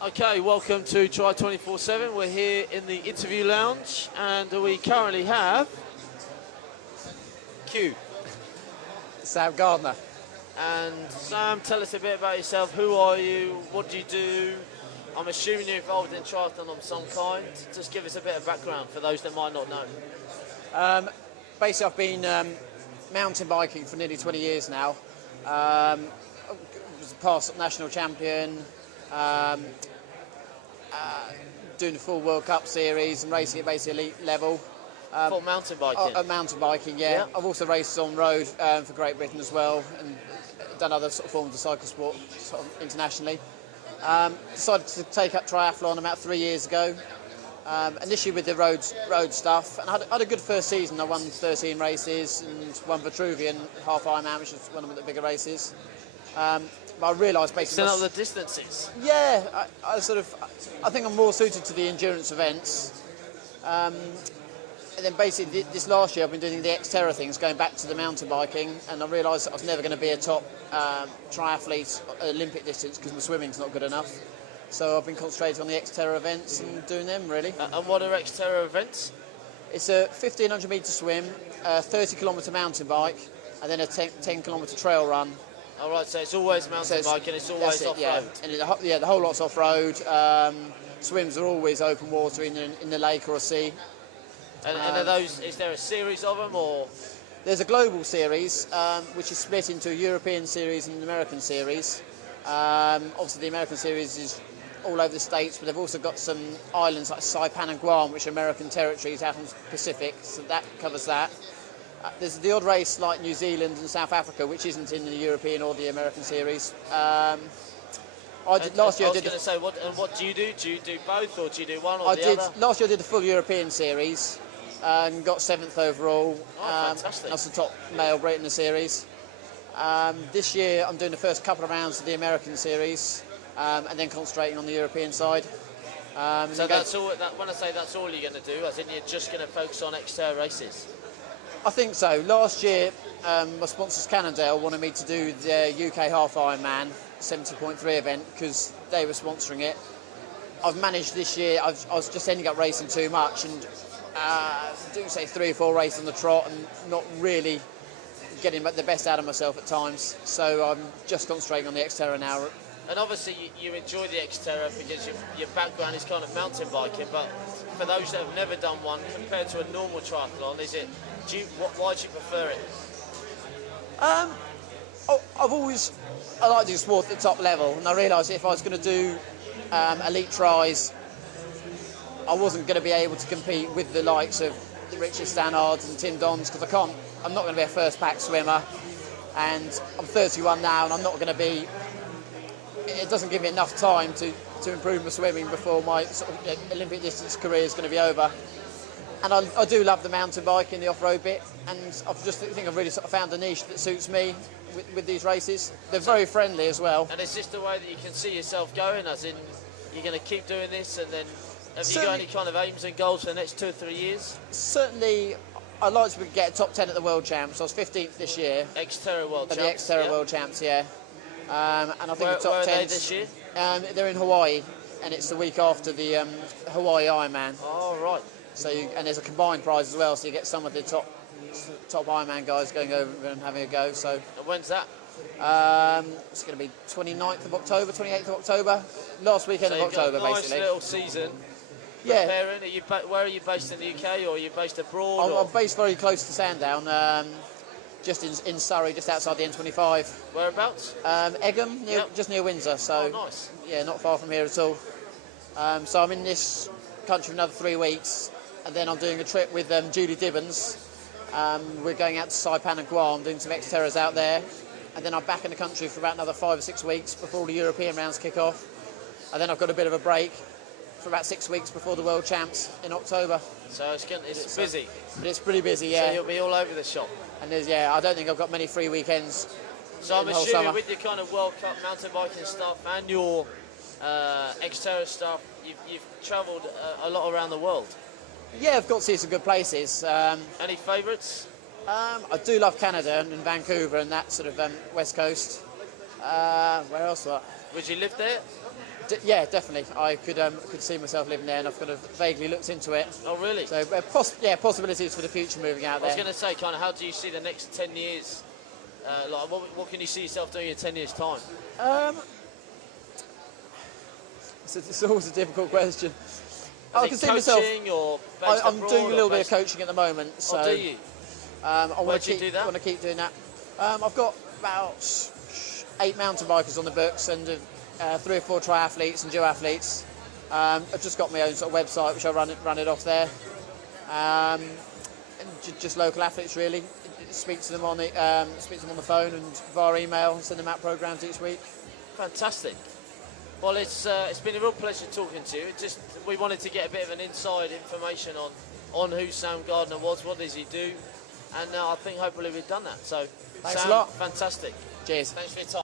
Okay, welcome to Tri247. We're here in the interview lounge and we currently have Q. Sam Gardner. And Sam, tell us a bit about yourself. Who are you? What do you do? I'm assuming you're involved in triathlon of some kind. Just give us a bit of background for those that might not know. Basically, I've been mountain biking for nearly 20 years now. I was a past national champion, doing the full World Cup series and racing at basically elite level. For mountain biking? Mountain biking, yeah. I've also raced on road for Great Britain as well, and done other sort of forms of cycle sport sort of internationally. Decided to take up triathlon about 3 years ago, initially with the road stuff, and I had a good first season. I won 13 races and won Vitruvian half Ironman, which is one of the bigger races. But I realised basically... Set up the distances? Yeah, I think I'm more suited to the endurance events. And then basically this last year I've been doing the Xterra things, going back to the mountain biking, and I realised that I was never going to be a top triathlete at Olympic distance because my swimming's not good enough. So I've been concentrating on the Xterra events and doing them, really. And what are Xterra events? It's a 1,500 metre swim, a 30 kilometre mountain bike, and then a 10 kilometre trail run. All right, so it's always mountain biking, it's always off-road. Yeah. And the whole lot's off-road. Swims are always open water in the lake or a sea. And are those? Is there a series of them, or? There's a global series, which is split into a European series and an American series. Obviously, the American series is all over the States, but they've also got some islands like Saipan and Guam, which are American territories out in the Pacific, so that covers that. There's the odd race like New Zealand and South Africa, which isn't in the European or the American series. Last year I was going to say, what do you do? Do you do both, or do you do one or the other? Last year I did the full European series and got 7th overall. Fantastic. That's the top male Brit in the series. This year I'm doing the first couple of rounds of the American series and then concentrating on the European side. So that's all. When I say that's all you're going to do, as in you're just going to focus on Xterra races? I think so. Last year, my sponsors Cannondale wanted me to do the UK Half Ironman 70.3 event because they were sponsoring it. I've managed this year. I was just ending up racing too much and doing say 3 or 4 races on the trot and not really getting the best out of myself at times. So I'm just concentrating on the Xterra now. And obviously you enjoy the Xterra because your background is kind of mountain biking, but for those that have never done one, compared to a normal triathlon, why do you prefer it? I like to do sport at the top level, and I realised if I was going to do elite tries, I wasn't going to be able to compete with the likes of the Richard Stannards and Tim Dons because I'm not going to be a first pack swimmer, and I'm 31 now, and I'm not going to be. It doesn't give me enough time to improve my swimming before my sort of Olympic distance career is going to be over. And I do love the mountain bike and the off-road bit, and I think I've really sort of found a niche that suits me with these races. They're very friendly as well. And it's just the way that you can see yourself going, as in you're going to keep doing this, and then have you got any kind of aims and goals for the next 2 or 3 years? Certainly, I'd like to get a top 10 at the World Champs. I was 15th this year. Xterra World Champs? The Xterra World Champs, yeah. And I think the top 10. Where are they this year? They're in Hawaii, and it's the week after the Hawaii Ironman. Oh, right. So and there's a combined prize as well, so you get some of the top Ironman guys going over and having a go. So. And when's that? It's going to be 29th of October, 28th of October, last weekend of October, basically. Nice little season. Yeah. Preparing. Where are you based in the UK, or are you based abroad? I'm based very close to Sandown, just in Surrey, just outside the M25. Whereabouts? Egham, just near Windsor. So. Oh, nice. Yeah, not far from here at all. So I'm in this country for another 3 weeks. And then I'm doing a trip with Julie Dibbons. We're going out to Saipan and Guam, doing some Xterras out there. And then I'm back in the country for about another 5 or 6 weeks before the European rounds kick off. And then I've got a bit of a break for about 6 weeks before the World Champs in October. So it's busy. It's pretty busy, yeah. So you'll be all over the shop. And I don't think I've got many free weekends. So I'm assuming with your kind of World Cup mountain biking stuff and your Xterra stuff, you've travelled a lot around the world. Yeah, I've got to see some good places. Any favourites? I do love Canada and Vancouver and that sort of West Coast. Where else? Would you live there? Yeah, definitely. I could see myself living there, and I've kind of vaguely looked into it. Oh, really? So possibilities for the future moving out there. I was going to say, kind of, how do you see the next 10 years? Like, what can you see yourself doing in 10 years' time? It's always a difficult question. I can see coaching myself. or I'm doing a little bit of coaching at the moment. So, do you? I want do you do that? to keep doing that. I've got about 8 mountain bikers on the books and 3 or 4 triathletes and duathletes. I've just got my own sort of website, which I run it off there. And just local athletes, really. Speak to them on the phone and via email. Send them out programs each week. Fantastic. Well, it's been a real pleasure talking to you. We wanted to get a bit of an inside information on who Sam Gardner was, what does he do, and I think hopefully we've done that. So, Thanks Sam, a lot. Fantastic. Cheers. Thanks for your time.